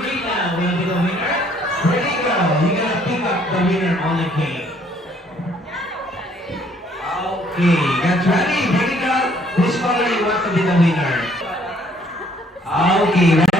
Rina will be the winner. Ready, go. You're gonna pick up the winner on the cake. Okay, get ready. Ready, go. Who's calling you want to be the winner? Okay.